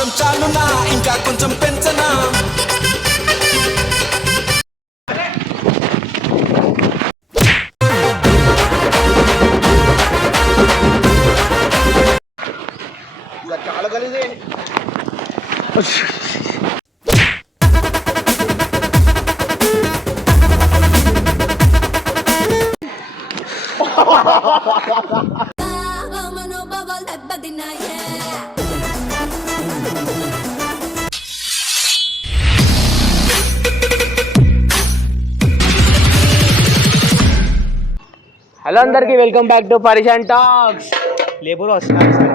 మాత్రం చాలునా ఇంకా కొంచెం పెంచనా చాలా గలీజే హలో అందరికి welcome back to Pareshan talks. లేబుల్ వస్తున్నారు సార్.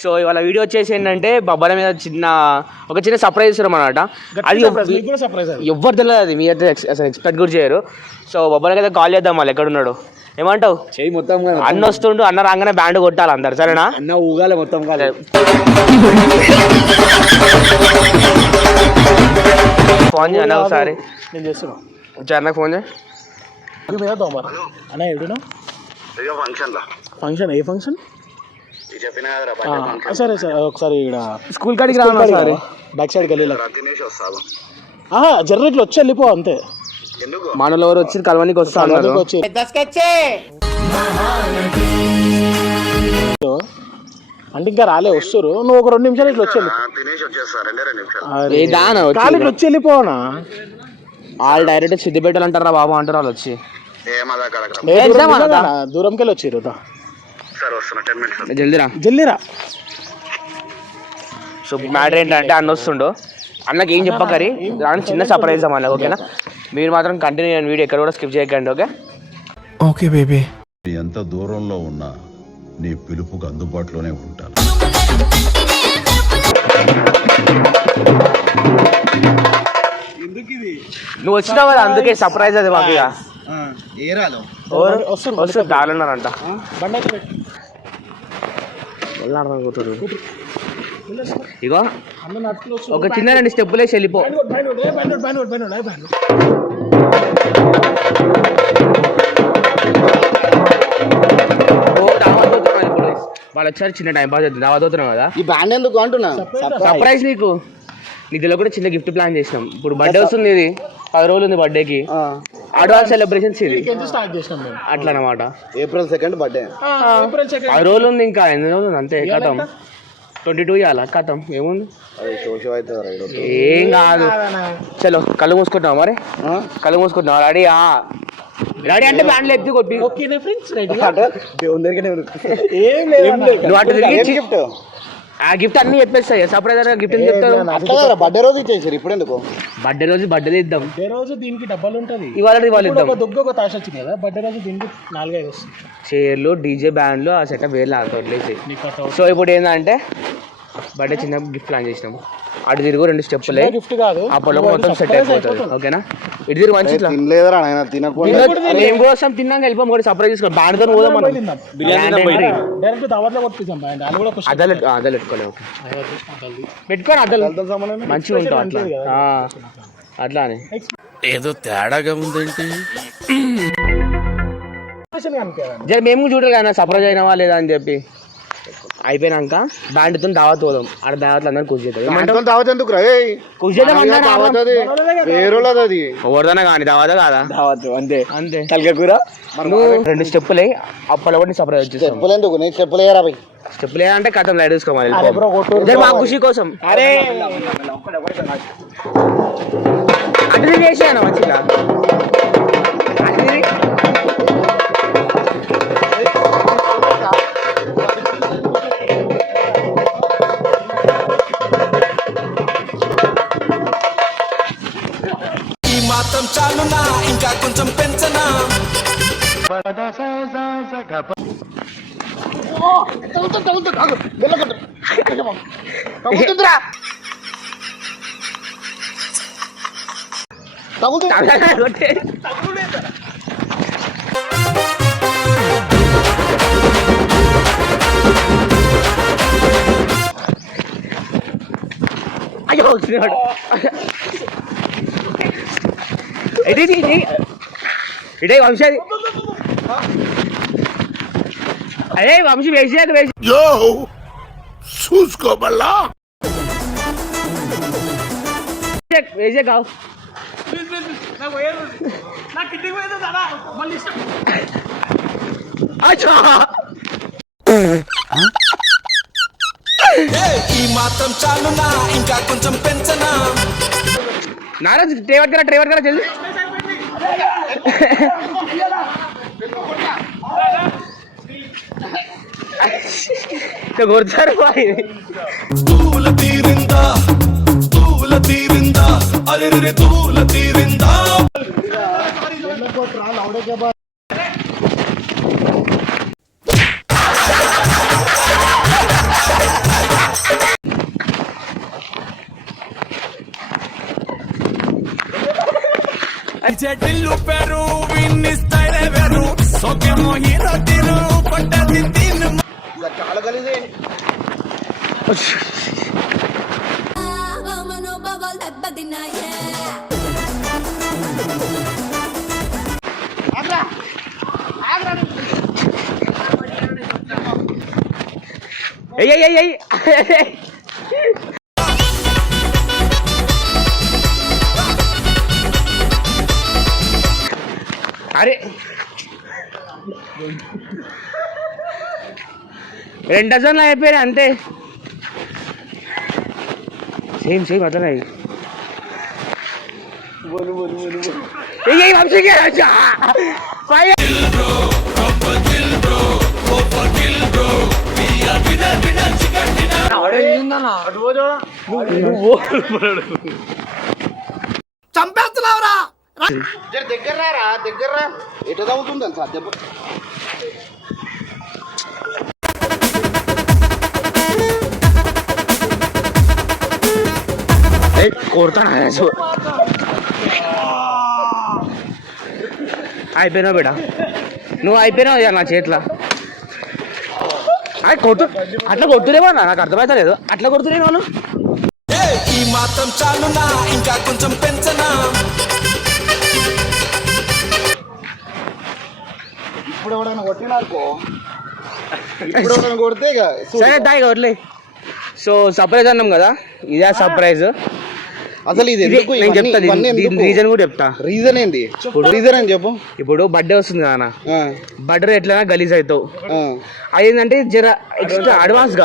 సో ఇవాళ వీడియో వచ్చేసి ఏంటంటే బొబ్బల మీద ఒక చిన్న సర్ప్రైజ్ ఇస్తున్నాం అనమాట. అది ఎవరు తెలియదు, అది మీ అయితే అసలు ఎక్స్పెక్ట్ కూడా చేయరు. సో బొబ్బలకి అయితే కాల్ చేద్దాం, వాళ్ళు ఎక్కడున్నాడు ఏమంటావు? చెయ్యి మొత్తం అన్న వస్తుండు, అన్న రాగానే బ్యాండ్ కొట్టాలి అందరు, సరేనా? అన్న ఊగాలి మొత్తం కాదు. ఫోన్ చేయ ఒకసారి, నేను చేస్తున్నా. అన్నకు ఫోన్ చేయి. అన్న ఎడునా ఫంక్షన్? ఏ ఫంక్షన్? సరే సరే ఒకసారి ఇక్కడ స్కూల్ కాడికి రాను ఒకసారి, బ్యాక్ సైడ్కి వెళ్ళి జర్నీట్లో వచ్చి వెళ్ళిపో అంతే. మనలో ఎవరు వచ్చి కలవనికి వస్తాను అంటే ఇంకా రాలే, వస్తారు. నువ్వు ఒక 2 నిమిషాలు ఇట్లా వచ్చి వచ్చి వెళ్ళిపోనా? వాళ్ళు డైరెక్ట్ సిద్దిపేటలు అంటారా బాబు అంటారు వాళ్ళు వచ్చి. దూరంకి వెళ్ళి వచ్చారు. జల్దీరా. సో మ్యాటర్ ఏంటంటే అన్న వస్తుండు, అన్నకి ఏం చెప్పకరి దాని చిన్న సర్ప్రైజ్ అన్న, ఓకేనా? మీరు మాత్రం కంటిన్యూ చేయండి, వీడియో ఎక్కడ కూడా స్కిప్ చేయకండి, ఓకే? Okay baby. ఎంత దూరంలో ఉన్నా నీ పిలుపుకు అందుబాటులోనే ఉంటాను. నువ్వు వచ్చినావు కదా, అందుకే సర్ప్రైజ్ అది మాకు. ఇక వస్తుంది దారున్నారంట, ఇగో ఒక చిన్న 2 స్టెప్పులే వెళ్ళిపో. వాళ్ళు వచ్చారు, చిన్న టైం పాస్ అవుతుంది. దావత్ అవుతున్నావు కదా, ఈ బ్యాండ్ ఎందుకు అంటున్నా? సర్ప్రైజ్ నీకు. నీలో కూడా చిన్న గిఫ్ట్ ప్లాన్ చేసినాం. ఇప్పుడు బర్త్డే వస్తుంది, ఇది 10 రోజులు ఉంది బర్త్డేకి. అడ్వాన్స్ సెలబ్రేషన్స్ ఇది అట్లా అన్నమాట. April 2nd birthday. 10 రోజులు ఉంది, ఇంకా 8 రోజులు ఉంది అంతే. కథం 22 ఇవ్వాలా, కథం ఏముంది, ఏం కాదు. చలో కళ్ళు మూసుకుంటున్నావు మరి, కళ్ళు మూసుకుంటున్నావు. రెడీ? రెడీ అంటే బ్యాండ్లు ఎత్తి కొట్టి నువ్వు అటు తిరిగి ఆ గిఫ్ట్ అన్ని చెప్పేస్తాయి. సర్ప్రైజ్ గిఫ్ట్ ఎందుకు చెప్తారు? బర్త్డే రోజు ఇచ్చేసారు, ఇప్పుడు ఎందుకు? బర్త్డే రోజు బర్త్డే ఇద్దాం. బర్త్డే రోజు దీనికి డబ్బాలు ఉంటుంది. ఇవాళ ఇద్దాం. ఒక తాష వచ్చింది కదా, బర్త్డే రోజు దీనికి 4-5 వస్తుంది. చైర్లు, డీజే, బ్యాండ్లు, ఆ సెటప్ వేరే వదిలేసి. సో ఇప్పుడు ఏంటంటే బర్త్డే చిన్న గిఫ్ట్ ప్లాన్ చేసినాము. అటు తిరుగు 2 స్టెప్పులే, గిఫ్ట్ కాదు ఆ పొలం మొత్తం సెట్ అయిపోతుంది, ఓకేనా? ఇటు తిరుగు మంచి తిన్నాక వెళ్ళిపోం కూడా. సర్ప్రైజ్ చేసుకోండి, బ్యాండ్తో పోదాం మనం. అద్దాలు పెట్టుకోలే, ఓకే పెట్టుకొని అద్దాలు మంచిగా ఉంటాం అట్లా. అట్లా అని ఏదో తేడాగా ఉందేంటి? మేము చూడాలి కదా సర్ప్రైజ్ అయినవా లేదా అని చెప్పి. అయిపోయినాక బ్యాండ్తో దావత్ పోదాం. ఆడ దావత్లు అందరూ ఖుషి చేద్దాం. ఎవరిదైనా కానీ దావత కాదా? అంతే అంతే. తలకూర 2 స్టెప్పులే అప్పలో కూడా సర్ప్రైజ్ వచ్చేస్తాం. స్టెప్పులే అంటే కథం లైట్ తీసుకోవాలి మా ఖుషి కోసం. అరే అటు చేసాను మంచిగా. మాత్రం చాలునా ఇంకా కొంచెం పెంచనా. అయ్యో ఇదే వంశాది అదే వంశీ వేసేయక వేసి యో చూసుకోబల్లా వేసే కావు అచ్చా ఈ మాత్రం చాలునా ఇంకా కొంచెం పెంచనా నారా డ్రైవర్ గారా జల్దీ కొడతారు తూల తీరిందా అరే తూల తీరిందా చెట్టిల్లు పెరు విన్ని స్టైల్ వేరు సోకేమో హీరో తీరు పట్టది తిన్ చాలా గలీజే అరే 2 డజన్లు అయిపోయాయి అంతే సేమ్ అతనే చంపేస్తున్నావురా దగ్గర రా దగ్గర రా ఎటు తగ్గుతుంది తెలుసా దెబ్బ కొడతాను అయిపోయినావు బేటా నువ్వు అయిపోయినావు ఇక నా చేతిలో కొట్టు అట్లా కొట్టులేమో నాకు అర్థమైతే లేదు అట్లా కొడుతులేమో ఈ మాత్రం చాలునా ఇంకా కొంచెం పెంచనా ఇప్పుడు ఎవడైనా కొట్టినారుకో ఇప్పుడు ఎవడైనా కొడితే ఇక సరే దాయి వదిలే సో సర్ప్రైజ్ అన్నాం కదా ఇదే సర్ప్రైజ్ అసలు ఇది ఎందుకు నేను చెప్తా రీజన్ కూడా చెప్తా రీజన్ ఏంది రీజన్ అని చెప్పు ఇప్పుడు బర్త్డే వస్తుంది కదా బర్త్డే ఎట్లైనా గలీజ్ అవుతావు ఆ. అదేంటంటే జర ఎక్స్ట్రా అడ్వాన్స్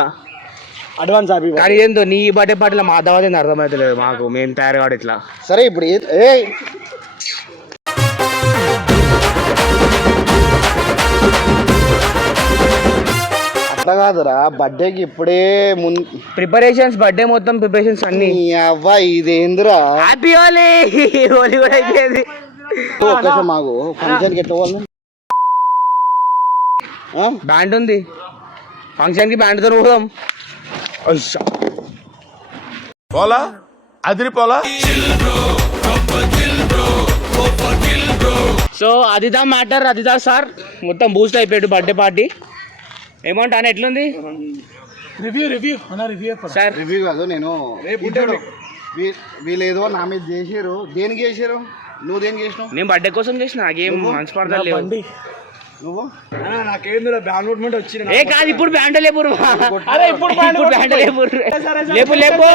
హ్యాపీ కానీ ఏందో నీ బర్త్డే పార్టీలో మా దావా అర్థమవుతలేదు మాకు మేము తయారు కాదు ఇట్లా సరే ఇప్పుడు ఏయ్ అట్లా కాదురా బర్త్డేకి ఇప్పుడే ముందు ప్రిపరేషన్స్ బర్త్డే మొత్తం ప్రిపరేషన్స్ అన్ని అవ్వ ఇదేందిరా హ్యాపీ హోలీ హోలీ కూడా అయిపోయింది ఒక్కసారి మాకు ఫంక్షన్కి ఎట్లా పోవాలి బ్యాండ్ ఉంది ఫంక్షన్కి బ్యాండ్తో పోదాం పోలా అదిరిపోలా సో అదిదా మ్యాటర్ అదిదా సార్ మొత్తం బూస్ట్ అయిపోయాడు బర్త్డే పార్టీ ఏమంటా అని ఎట్లుంది సార్ రివ్యూ కాదు నేను వీళ్ళు ఏదో నా మీద చేసారు దేనికి చేసారు నువ్వు దేనికి చేసినావు నేను బర్త్డే కోసం చేసిన నాకేం మనసు పడతాను లేవు నువ్వు ఏ కాదు ఇప్పుడు బ్యాండ్ లేపురు ఇప్పుడు బ్యాండ్ లేపు లేపు